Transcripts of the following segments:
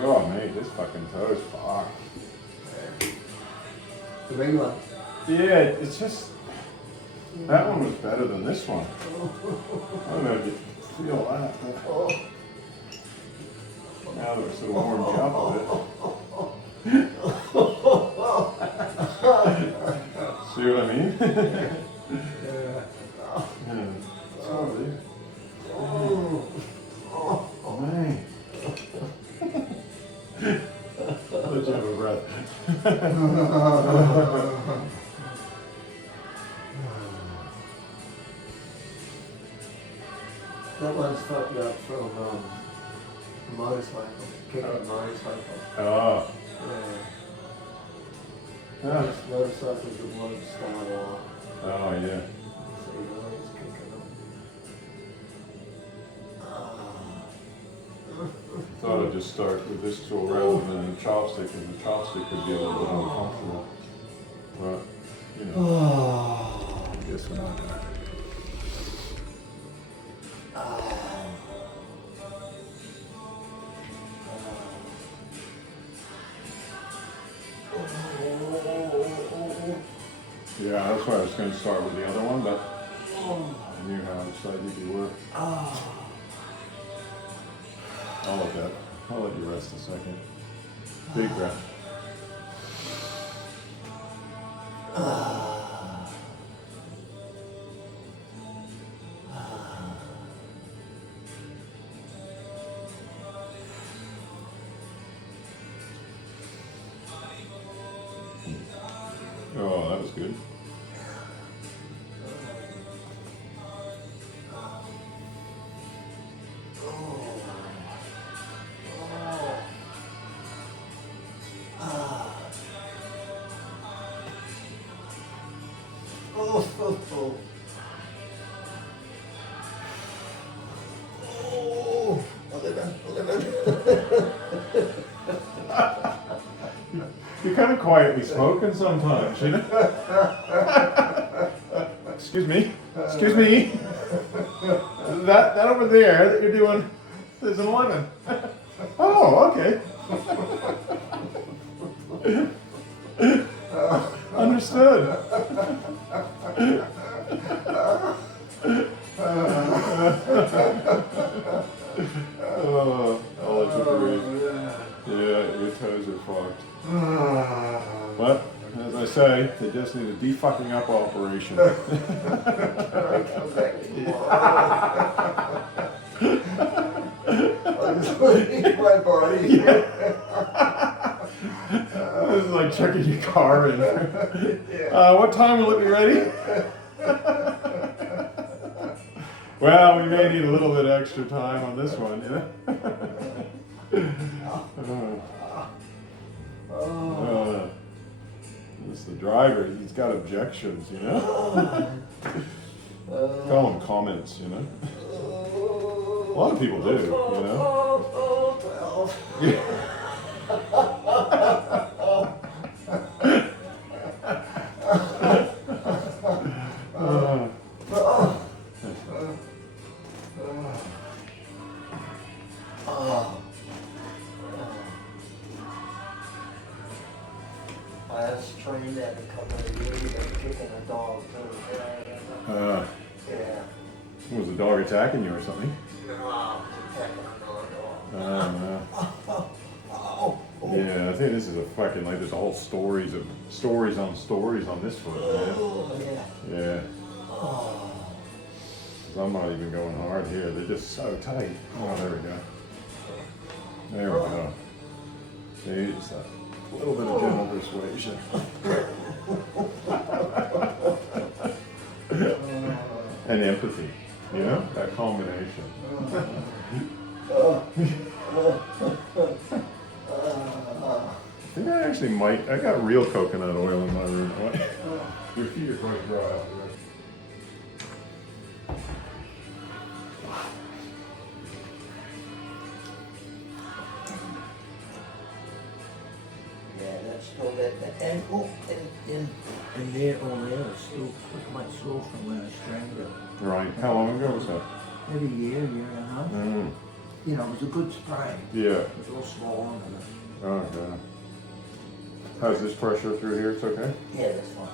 Oh, mate, this fucking toe is fucked. The big one. Yeah, it's just, that one was better than this one. I don't know if you feel that, but now that it's sort of warmed you up a bit. See what I mean? Yeah. Sorry. Oh, man. I'll let you have a breath. That one's fucked up from a motorcycle, kicking a motorcycle. Oh. Yeah. Yeah. This motorcycle's the one style off. Oh, yeah. So you know he's kicking them. Thought I'd just start with this tool rather than the chopstick, because the chopstick could be a little bit uncomfortable. But, you know, I guess we're not gonna. Yeah, that's why I was going to start with the other one, but I knew how excited you were. I'll let you rest a second. Big breath. Oh, that was good. You're kind of quietly smoking sometimes, you know? Excuse me. Excuse me. That over there that you're doing is an 11. Oh, okay. Understood. I'll let you breathe. Yeah, your toes are fucked. But, as I say, they just need a defucking up operation. My body. This is like checking your car in. What time will it be ready? Well, we may need a little bit extra time on this one, you know? It's the driver, he's got objections, you know? Call them comments, you know? A lot of people do, you know? Yeah. I was trained that a couple of years ago, kicking a dog too. Yeah. Was the dog attacking you or something? No, attacking another dog. Yeah, I think this is a fucking, like, there's a whole stories on this foot, man. Yeah. I'm not even going hard here, they're just so tight. Oh, there we go. There we go. See, just a little bit of gentle persuasion. And empathy, you know, that combination. I think I actually might, I got real coconut oil in my room. Your feet are quite dry out there. Still that and there over there is still quite sore from when I strangled it. Right. How long ago was that? Maybe a year and a half. you know, it was a good spray. Yeah. It was a little small one. Oh, God. How's this pressure through here? It's okay? Yeah, that's fine.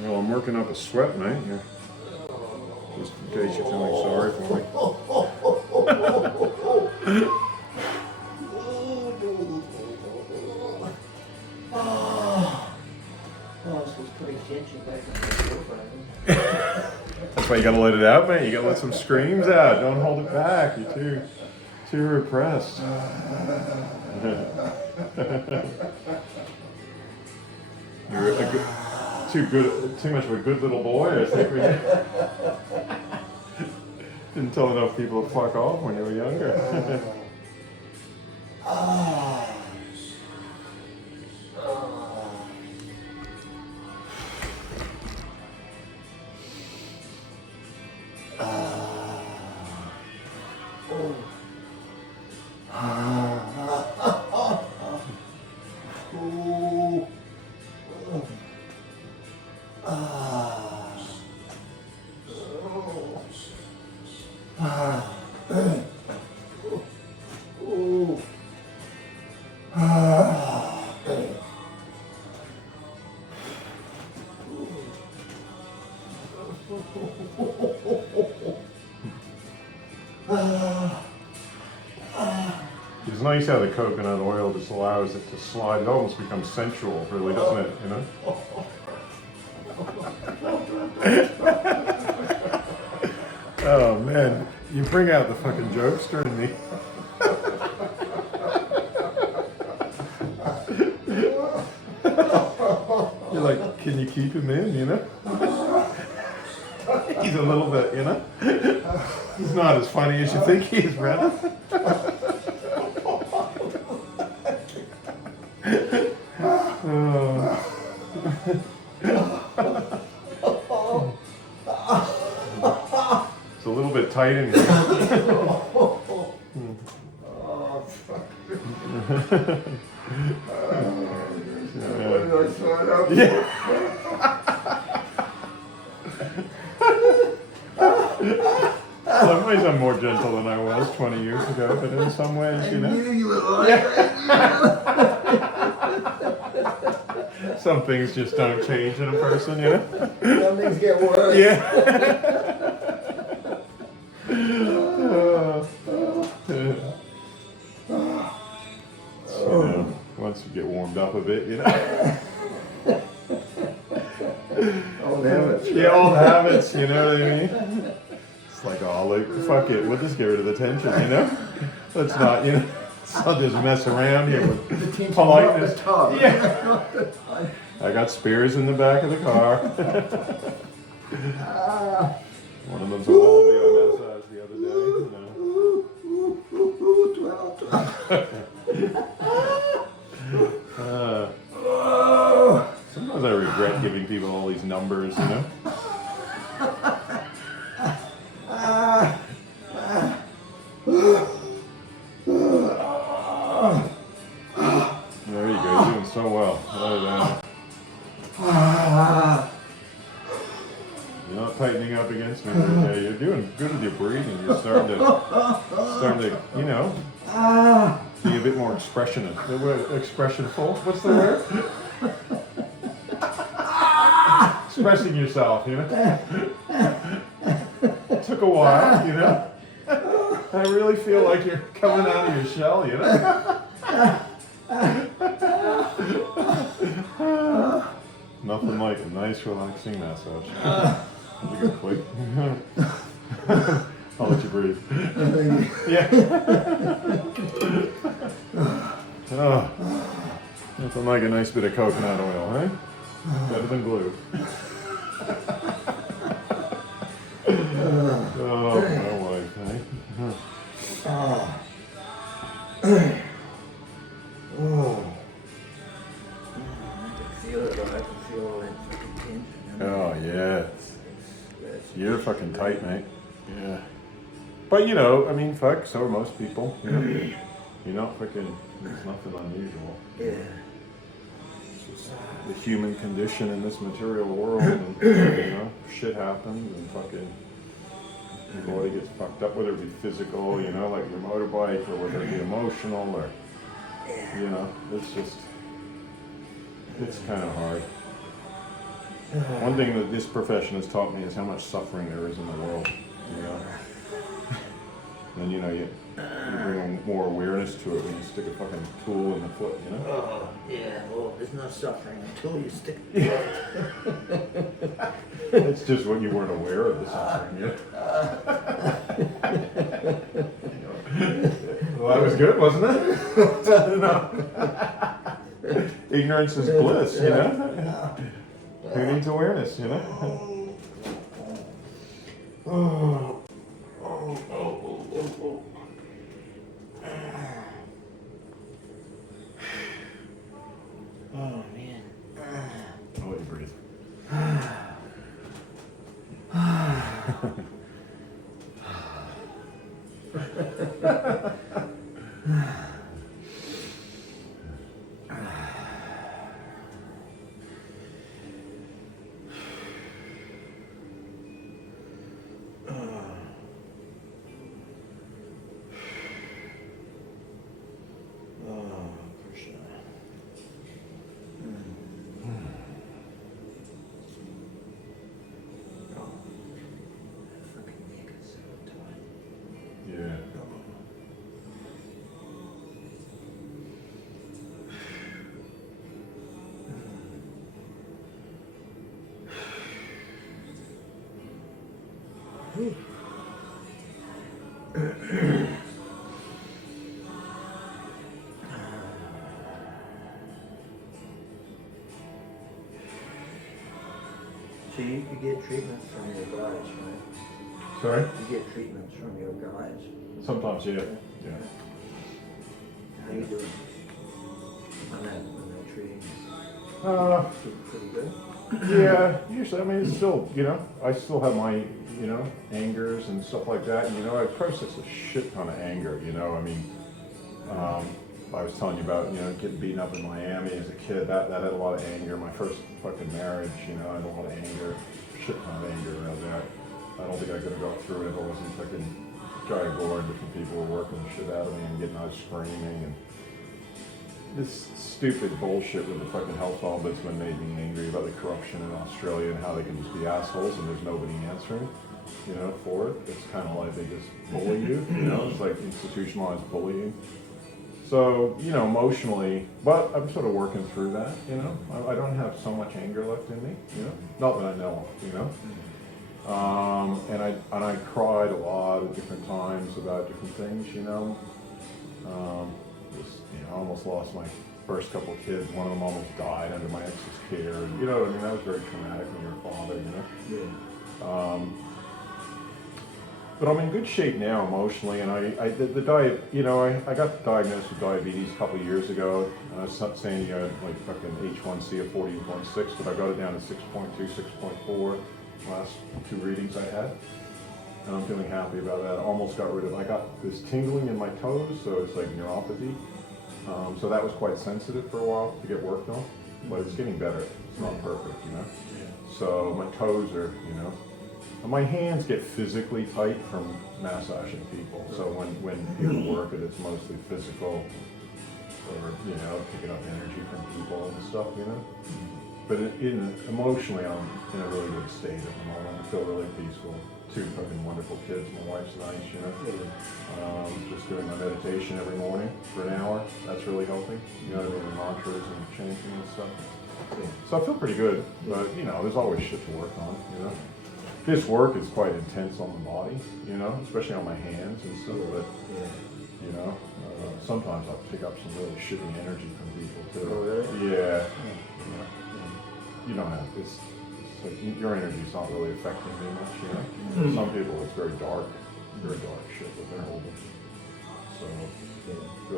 Well, I'm working up a sweat, mate. Yeah. Just in case you're feeling sorry for me. That's why you gotta let it out, man. You gotta let some screams out. Don't hold it back. You're too repressed. You're too much of a good little boy. I think we didn't tell enough people to fuck off when you were younger. It's nice how the coconut oil just allows it to slide. It almost becomes sensual, really, doesn't it? You know? Oh man, you bring out the fucking jokester in me. You're like, can you keep him in, you know? He's a little bit, you know? He's not as funny as you think he is, Brennan. It's a little bit tight in here. Yeah. Some ways I'm more gentle than I was 20 years ago, but in some ways, you know. I knew you would like it. Some things just don't change in a person, you know. Some things get worse. Yeah. So, you know, once you get warmed up a bit, you know. Old habits. Yeah, old habits, you know what I mean? It's like, oh, like, fuck it, we'll just get rid of the tension, you know? Let's not, you know, let's not just mess around here with politeness. Yeah. I got spears in the back of the car. One of them's a holiday I massaged the other day, sometimes I regret giving people all these numbers, you know? There you go, you're doing so well. You're not tightening up against me. Yeah, you're doing good with your breathing. You're starting to, you know, be a bit more expressionful. What's the word? Expressing yourself, you know. It took a while, you know. I really feel like you're coming out of your shell, you know. Nothing like a nice, relaxing massage. That's a good quick. I'll let you breathe. Yeah. Oh, nothing like a nice bit of coconut oil, huh? Better than glue. Oh, my wife, eh? Oh, yeah. You're fucking tight, mate. Yeah. But you know, I mean, fuck, so are most people. You know, you're not fucking. There's nothing unusual. Yeah. It's just the human condition in this material world, and you know, shit happens, and fucking your body gets fucked up, whether it be physical, you know, like your motorbike, or whether it be emotional, or you know, it's kind of hard. One thing that this profession has taught me is how much suffering there is in the world, you know. And you know, you bring more awareness to it when you stick a fucking tool in the foot, you know? Oh, yeah, well, there's no suffering until you stick It's just when you weren't aware of the suffering, yeah? Well, that was good, wasn't it? No. Ignorance is bliss, you know? Who needs awareness, you know? Oh. Oh, man. I'll let you breathe. Yeah. So you get treatments from your guys, right? Sorry? You get treatments from your guys. Sometimes, yeah. Yeah. How you doing on that treating? Pretty good? Yeah, usually, I mean, it's still, you know, I still have my, you know, angers and stuff like that. And, you know, I process a shit ton of anger, you know, I mean, I was telling you about, you know, getting beaten up in Miami as a kid. That had a lot of anger. My first fucking marriage, you know, I had a lot of anger, shit ton of anger around that. I don't think I could have got through it if I wasn't fucking trying to go on different people were working the shit out of me and getting out screaming and this stupid bullshit with the fucking health ombudsman made me angry about the corruption in Australia and how they can just be assholes and there's nobody answering, you know, for it. It's kind of like they just bully you, you know, it's like institutionalized bullying. So, you know, emotionally, but I'm sort of working through that, you know. I don't have so much anger left in me, you know, not that I know of, you know. And I cried a lot at different times about different things, you know. I almost lost my first couple of kids. One of them almost died under my ex's care. And, you know, I mean, that was very traumatic when you're a father, you know. Yeah. But I'm in good shape now emotionally, and the diet, you know, I got diagnosed with diabetes a couple of years ago. I was saying you had like fucking H1C of 14.6, but I got it down to 6.2, 6.4 last two readings I had. And I'm feeling happy about that. I almost got rid of, I got this tingling in my toes, so it's like neuropathy. So that was quite sensitive for a while to get worked on, but it's getting better. It's not perfect, you know. So my toes are, you know, and my hands get physically tight from massaging people. So when people work it, it's mostly physical, or you know, picking up energy from people and stuff, you know. But emotionally, I'm in a really good state at the moment. I feel really peaceful. Two fucking wonderful kids. My wife's nice, you know. Just doing my meditation every morning for an hour. That's really helping. You know, doing the mantras and chanting and stuff. So I feel pretty good. But you know, there's always shit to work on. You know, this work is quite intense on the body. You know, especially on my hands and stuff. But you know, sometimes I'll pick up some really shitty energy from people too. Oh, really? Yeah. You don't have it's like your energy's not really affecting me much, you know. Some people it's very dark shit that they're holding. So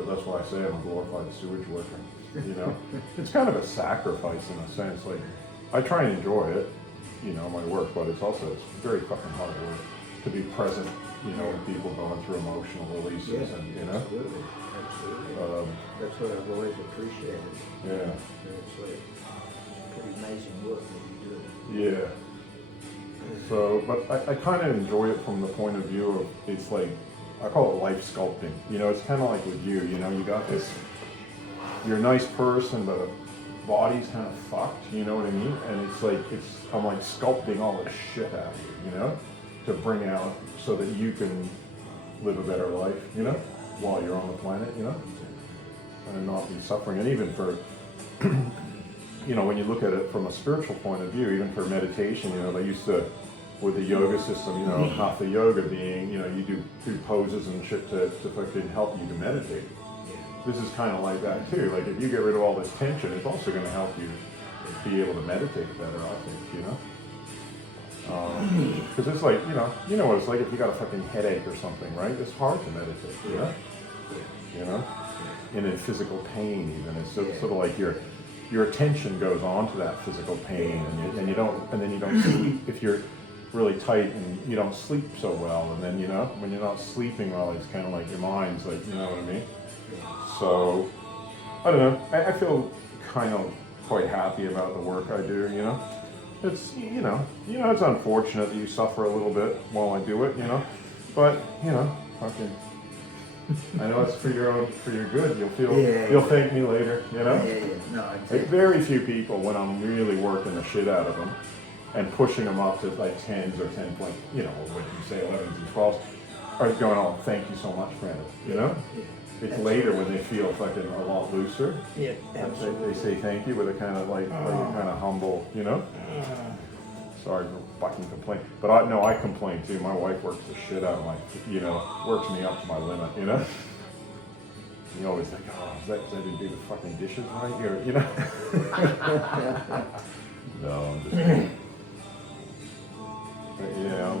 that's why I say I'm a glorified sewage worker. You know, it's kind of a sacrifice in a sense. Like I try and enjoy it, you know, my work, but it's very fucking hard work. to be present, you know, with people going through emotional releases, Yeah, and you know. absolutely. That's what I've always appreciated. Yeah. It's like pretty amazing work that you do. Yeah. So, but I kind of enjoy it from the point of view of, it's like, I call it life sculpting. You know, it's kind of like with you, you know, you got this, you're a nice person, but the body's kind of fucked, you know what I mean? And it's like, I'm like sculpting all this shit out of you, you know, to bring out so that you can live a better life, you know, while you're on the planet, you know, and not be suffering. And even for, you know, when you look at it from a spiritual point of view, even for meditation, you know, they used to, with the yoga system, you know, hatha yoga being, you know, you do poses and shit to fucking help you to meditate. This is kind of like that too. Like if you get rid of all this tension, it's also going to help you be able to meditate better, I think, you know? Because it's like, you know what it's like if you got a fucking headache or something, right? It's hard to meditate, you know? You know? And in physical pain even, it's sort of like your attention goes on to that physical pain, and then you don't sleep if you're really tight, and you don't sleep so well, and then, you know, when you're not sleeping well, it's kind of like your mind's like, you know what I mean? So, I don't know, I feel kind of quite happy about the work I do, you know? It's, you know, it's unfortunate that you suffer a little bit while I do it, you know? But, you know, fucking, I know it's for your good. You'll thank me later, you know? Yeah. No, exactly. Like very few people, when I'm really working the shit out of them and pushing them up to like 10s or 10, like, you know, what you say, 11s and 12s, are going, oh, thank you so much, Brandon, you know? Yeah. It's later when they feel fucking a lot looser. Yeah, That absolutely. they say thank you with a kind of like a kind of humble, you know? Sorry for fucking complain. But I complain too. My wife works the shit out of my, you know, works me up to my limit, you know? You always think, oh, is that 'cause I didn't do the fucking dishes right? Or, you know? No, I'm just kidding. But yeah.